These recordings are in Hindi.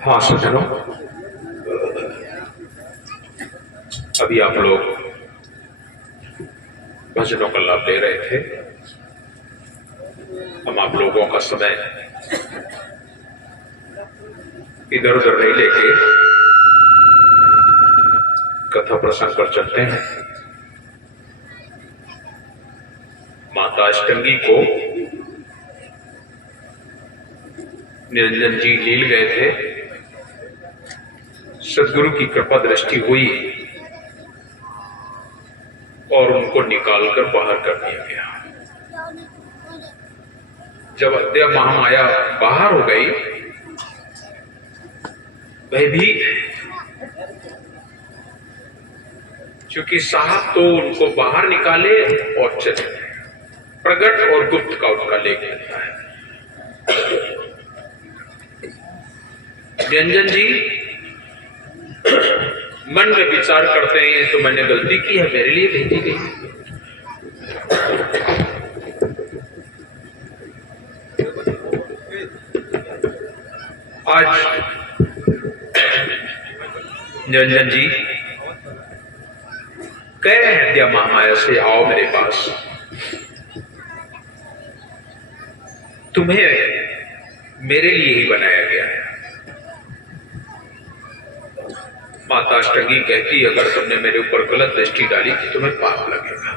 हाँ सज्जनों, अभी आप लोग भजनों का लाभ ले रहे थे। हम आप लोगों का समय इधर उधर नहीं लेके कथा प्रसंग पर चलते हैं। माता अष्टंगी को निरंजन जी लील गए थे। सदगुरु की कृपा दृष्टि हुई और उनको निकालकर बाहर कर दिया गया। जब अद्या महामाया बाहर हो गई, भयभीत क्योंकि साहब तो उनको बाहर निकाले और चले गए। प्रगट और गुप्त का उनका लेख लगता है। निरंजन जी मन में विचार करते हैं तो मैंने गलती की है, मेरे लिए भेजी गई। आज निरंजन जी कह रहे हैं अद्या महामाया से, आओ मेरे पास, तुम्हें मेरे लिए ही बनाया गया है। माता अष्टंगी कहती, अगर तुमने मेरे ऊपर गलत दृष्टि डाली तो तुम्हें पाप लगेगा।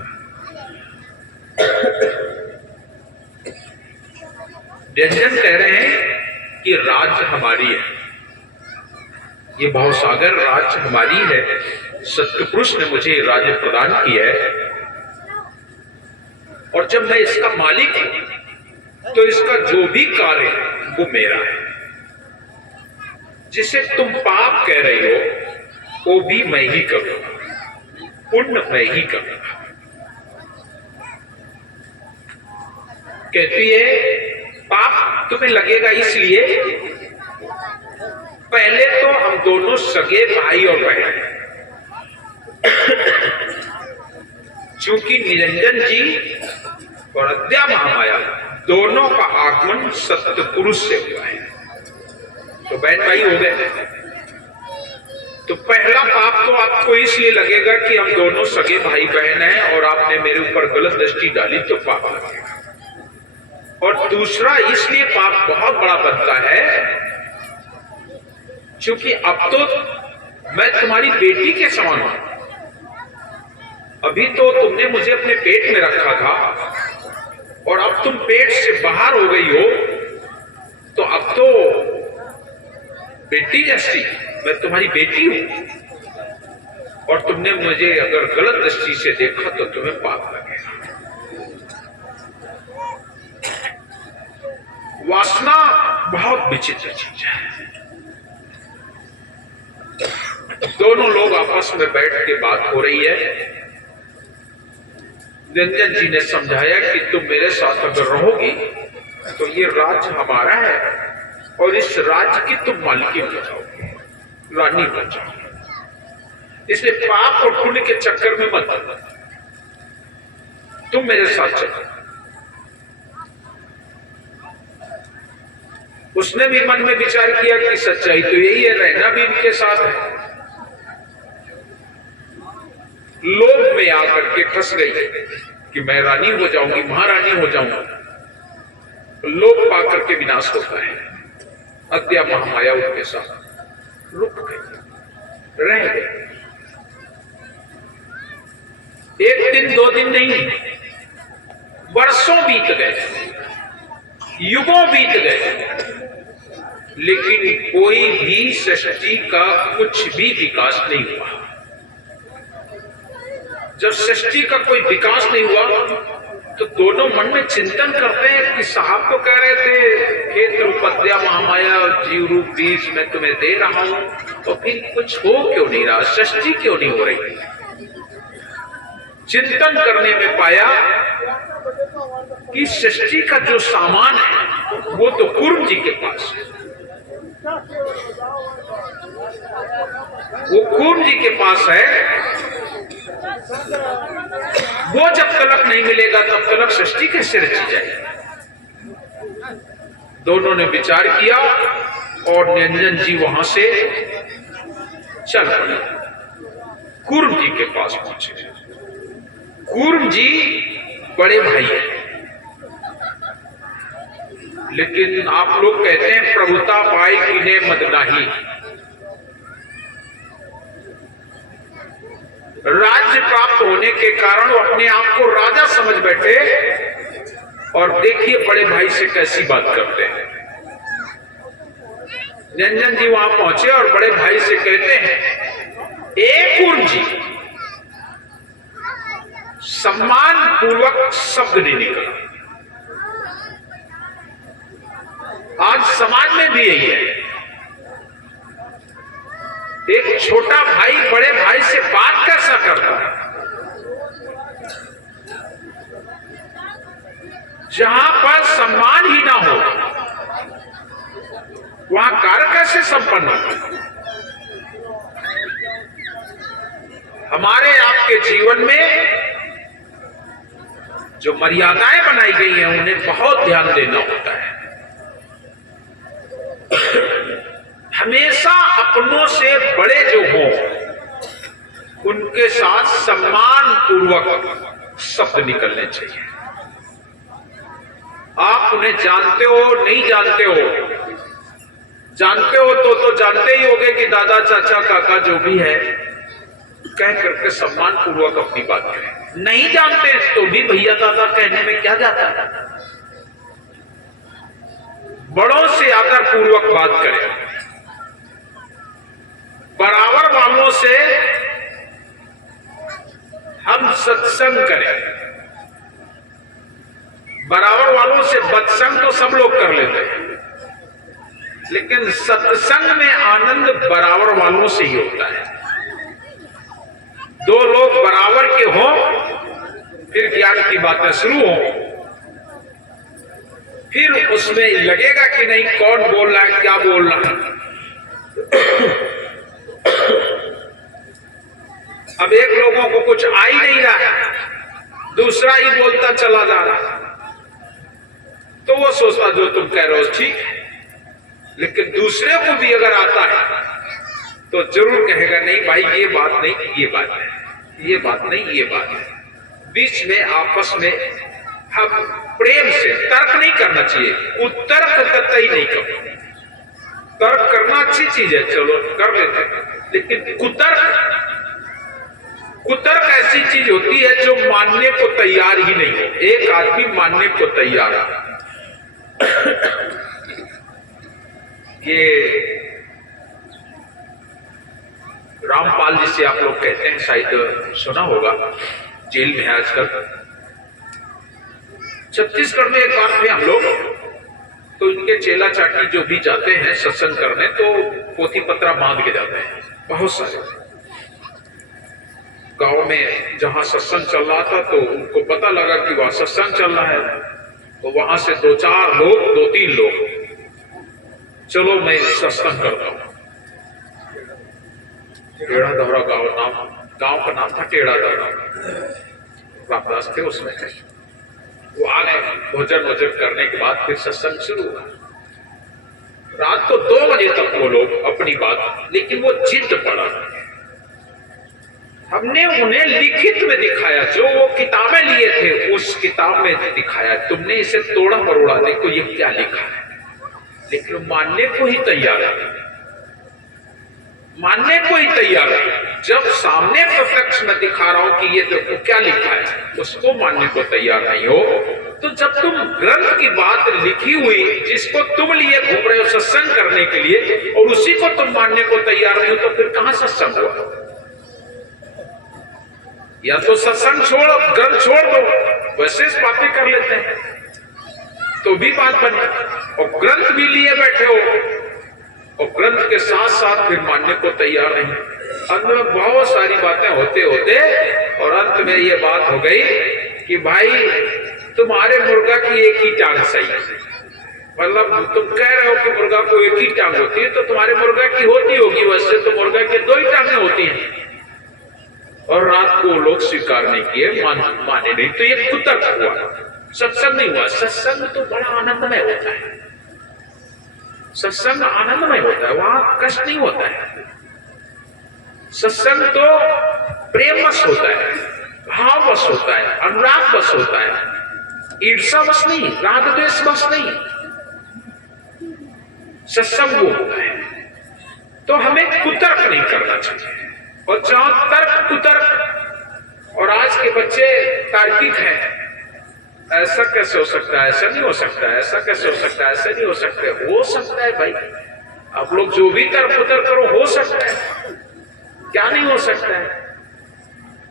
निरंजन कह रहे हैं कि राज हमारी है, ये भवसागर राज हमारी है। सत्पुरुष ने मुझे राज्य प्रदान किया है और जब मैं इसका मालिक हूं तो इसका जो भी कार्य वो मेरा है। जिसे तुम पाप कह रहे हो वो भी मैं ही करूंगा, पुण्य मैं ही करूंगा। कहती है पाप तुम्हें लगेगा इसलिए, पहले तो हम दोनों सगे भाई और बहन, क्योंकि निरंजन जी और अद्या महामाया दोनों का आगमन सत्पुरुष से हुआ है, तो बहन भाई हो गए। तो पहला पाप तो आपको इसलिए लगेगा कि हम दोनों सगे भाई बहन हैं और आपने मेरे ऊपर गलत दृष्टि डाली तो पाप लगेगा। और दूसरा इसलिए पाप बहुत बड़ा बनता है क्योंकि अब तो मैं तुम्हारी बेटी के समान हूं। अभी तो तुमने मुझे अपने पेट में रखा था और अब तुम पेट से बाहर हो गई हो, तो अब तो बेटी जैसी मैं तुम्हारी बेटी हूं और तुमने मुझे अगर गलत दृष्टि से देखा तो तुम्हें पाप लगेगा। वासना बहुत विचित्र चीज है। दोनों लोग आपस में बैठ के बात हो रही है। निरंजन जी ने समझाया कि तुम मेरे साथ अगर रहोगी तो ये राज्य हमारा है और इस राज्य की तुम मालकिन हो जाओगी, रानी बन जाओगी। इसलिए पाप और पुण्य के चक्कर में मत, तुम मेरे साथ चलो। उसने भी मन में विचार किया कि सच्चाई तो यही है, रहना भी इनके साथ है। लोभ में आकर के फंस गई कि मैं रानी हो जाऊंगी, महारानी हो जाऊंगा। लोभ पाकर के विनाश होता है। अद्या महामाया उनके साथ रुक गई, रह गई। एक दिन दो दिन नहीं, वर्षों बीत गए, युगों बीत गए, लेकिन कोई भी सृष्टि का कुछ भी विकास नहीं हुआ। जब सृष्टि का कोई विकास नहीं हुआ तो दोनों मन में चिंतन करते हैं कि साहब तो कह रहे थे हे द्रौपद्या महामाया जीव रूप बीज मैं तुम्हें दे रहा हूं, तो फिर कुछ हो क्यों नहीं रहा, सृष्टि क्यों नहीं हो रही। चिंतन करने में पाया कि सृष्टि का जो सामान है वो तो कूर्म जी के पास है, वो कूर्म जी के पास है। वो जब तलक नहीं मिलेगा तब तलक सृष्टि कैसे रची जाएगी। दोनों ने विचार किया और निरंजन जी वहां से चल पड़े, कूर्म जी के पास पहुंचे। कूर्म जी बड़े भाई हैं, लेकिन आप लोग कहते हैं प्रभुता पाई किन्हें मद नाही। राज्य प्राप्त होने के कारण वो अपने आप को राजा समझ बैठे, और देखिए बड़े भाई से कैसी बात करते हैं। निरंजन जी वहां पहुंचे और बड़े भाई से कहते हैं, एक कूर्म जी, सम्मान पूर्वक शब्द नहीं निकला। आज समाज में भी यही है, एक छोटा भाई बड़े भाई से बात कैसा करता है, जहां पर सम्मान ही ना हो वहां कार्य कैसे संपन्न हो। हमारे आपके जीवन में जो मर्यादाएं बनाई गई हैं उन्हें बहुत ध्यान देना होता है। हमेशा अपनों से बड़े जो हों उनके साथ सम्मान पूर्वक शब्द निकलने चाहिए। आप उन्हें जानते हो नहीं जानते हो, जानते हो तो जानते ही होगे कि दादा चाचा काका जो भी है कह करके सम्मान पूर्वक अपनी बात करें। नहीं जानते तो भी भैया दादा कहने में क्या जाता है। बड़ों से आदर पूर्वक बात करें, बराबर वालों से हम सत्संग करें। बराबर वालों से बत्संग तो सब लोग कर लेते हैं, लेकिन सत्संग में आनंद बराबर वालों से ही होता है। दो लोग बराबर के हों, फिर ज्ञान की बातें शुरू हो, फिर उसमें लगेगा कि नहीं कौन बोल रहा है, क्या बोल रहा है। अब एक लोगों को कुछ आ ही नहीं रहा है, दूसरा ही बोलता चला जा रहा है, तो वो सोचता जो तुम कह रहे हो ठीक है, लेकिन दूसरे को भी अगर आता है तो जरूर कहेगा नहीं भाई ये बात नहीं, ये बात है, ये बात नहीं, ये बात है। बीच में आपस में हम प्रेम से तर्क नहीं करना चाहिए, उत्तर कतई नहीं करो। तर्क करना अच्छी चीज है, चलो कर लेते हैं, लेकिन कुतर्क ऐसी चीज होती है जो मानने को तैयार ही नहीं हो। एक आदमी मानने को तैयार है। ये रामपाल जी से आप लोग कहते हैं, शायद सुना होगा, जेल में है आजकल। छत्तीसगढ़ में एक बार थे हम लोग, तो इनके चेला चाटी जो भी जाते हैं सत्संग करने तो पोथी पत्रा बांध के जाते हैं। बहुत सारे गांव में जहां सत्संग चल रहा था तो उनको पता लगा कि वहां सत्संग चल रहा है, तो वहां से दो तीन लोग चलो मैं सत्संग करता हूं। टेढ़ा दौरा गांव का नाम था टेढ़ा दौरा, रामदास थे उसमें। वो आ गए, भोजन करने के बाद फिर सत्संग शुरू हुआ। रात को 2 बजे तक वो लोग अपनी बात, लेकिन वो जिद पड़ा। हमने उन्हें लिखित में दिखाया, जो वो किताबें लिए थे उस किताब में दिखाया, तुमने इसे तोड़ा मरोड़ा, देखो ये क्या लिखा है। लेकिन मानने को ही तैयार है, मानने को ही तैयार है। जब सामने प्रत्यक्ष में दिखा रहा हूं कि ये देखो क्या लिखा है, उसको मानने को तैयार नहीं हो, तो जब तुम ग्रंथ की बात लिखी हुई जिसको तुम लिए घूम रहे हो सत्संग करने के लिए, और उसी को तुम मानने को तैयार नहीं हो, तो फिर कहां सत्संग हुआ। या तो सत्संग छोड़ो, ग्रंथ छोड़ दो, वैसे बातें कर लेते हैं तो भी बात बने, और ग्रंथ भी लिए बैठे हो और ग्रंथ के साथ साथ फिर मानने को तैयार नहीं। अंत में बहुत सारी बातें होते होते और अंत में ये बात हो गई कि भाई तुम्हारे मुर्गा की एक ही टांग सही है। मतलब तुम कह रहे हो कि मुर्गा को एक ही टांग होती है, तो तुम्हारे मुर्गा की होती होगी, वैसे तो मुर्गा के 2 ही टांगें होती हैं। और रात को लोग स्वीकार नहीं किए, माने नहीं, तो ये कुतर्क हुआ, सत्संग नहीं हुआ। सत्संग तो बड़ा आनंदमय होता है। सत्संग आनंदमय होता है, वहां कष्ट नहीं होता है। सत्संग तो प्रेम बस होता है, भाव बस होता है, अनुराग बस होता है, ईर्षा बस नहीं, राग द्वेष बस नहीं। सत्संग वो होता है। तो हमें कुतर्क नहीं करना चाहिए, और जहां तर्क कुतर्क, और आज के बच्चे तार्किक हैं, ऐसा कैसे हो सकता है, ऐसा नहीं हो सकता है, ऐसा कैसे हो सकता है, ऐसा नहीं हो सकता है। हो सकता है भाई, आप लोग जो भी तर्क कुतर्क करो, हो सकता है, क्या नहीं हो सकता है।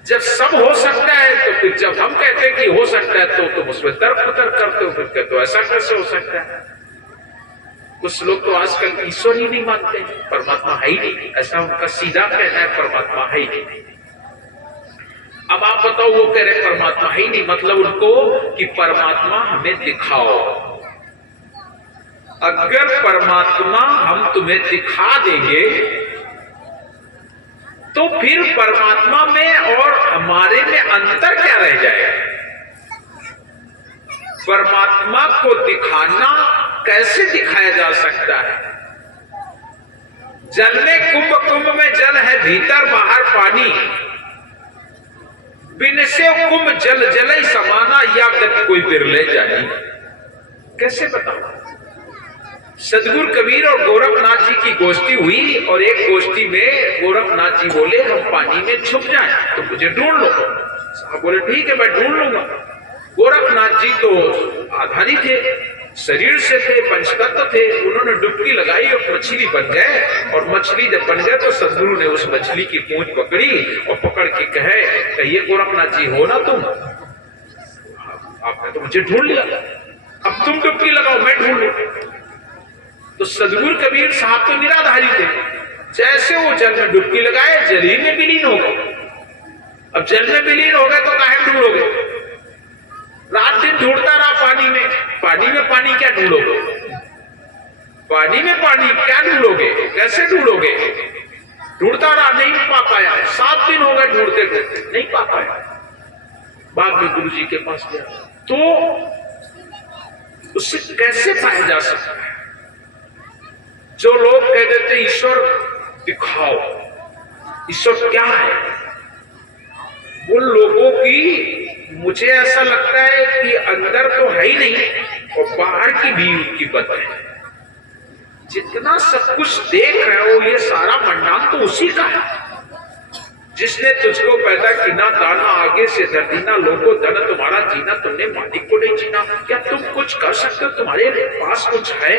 जब सब हो सकता है तो फिर जब हम कहते हैं कि हो सकता है तो तुम उसमें तर्क कुतर्क करते हो, फिर कहते हो ऐसा कैसे हो सकता है। कुछ लोग तो आजकल ईश्वर ही नहीं मानते, परमात्मा है ही नहीं, ऐसा उनका सीधा कहना है, परमात्मा है ही नहीं। अब आप बताओ, वो कह रहे परमात्मा है ही नहीं, मतलब उनको कि परमात्मा हमें दिखाओ। अगर परमात्मा हम तुम्हें दिखा देंगे तो फिर परमात्मा में और हमारे में अंतर क्या रह जाएगा। परमात्मा को दिखाना कैसे दिखाया जा सकता है। जल में कुंभ, कुंभ में जल है, भीतर बाहर पानी, बिन से कुंभ जल जल समाना, या गति कोई बिरले जानी। कैसे बताओ। सदगुरु कबीर और गोरखनाथ जी की गोष्ठी हुई, और एक गोष्ठी में गोरखनाथ जी बोले हम पानी में छुप जाएं तो मुझे ढूंढ लो। साहब बोले ठीक है, मैं ढूंढ लूंगा। गोरखनाथ जी तो आधारी थे, शरीर से थे, पंचतत्व थे, उन्होंने डुबकी लगाई और मछली बन गए। और मछली जब बन गए तो सदगुरु ने उस मछली की पूंछ पकड़ी और पकड़ के कहिए गोरखनाथ जी हो ना तुम, आपने तो मुझे ढूंढ लिया, अब तुम डुबकी लगाओ, मैं ढूंढ लूं। तो सदगुरु कबीर साहब तो निराधारी थे, जैसे वो जल में डुबकी लगाए जल ही में विलीन हो गए। अब जल में विलीन हो गए तो काहे ढूंढोगे। रात दिन ढूंढता रहा पानी में, पानी में पानी क्या ढूंढोगे, पानी में पानी क्या ढूंढोगे, कैसे ढूंढोगे। ढूंढता रहा, नहीं पा पाया, 7 दिन हो गए ढूंढते ढूंढते, नहीं पा पाया। बाद में गुरु जी के पास गया, तो उससे कैसे पाया जा सकता है। जो लोग कह देते ईश्वर दिखाओ, ईश्वर क्या है, उन लोगों की मुझे ऐसा लगता है कि अंदर तो है ही नहीं और बाहर की भी उनकी बद है। जितना सब कुछ देख रहे हो ये सारा मंडान तो उसी का है, जिसने तुझको पैदा किना, दाना आगे से दर्दीना, लोगो धन तुम्हारा जीना, तुमने मालिक को नहीं जीना। क्या तुम कुछ कर सकते हो, तुम्हारे पास कुछ है।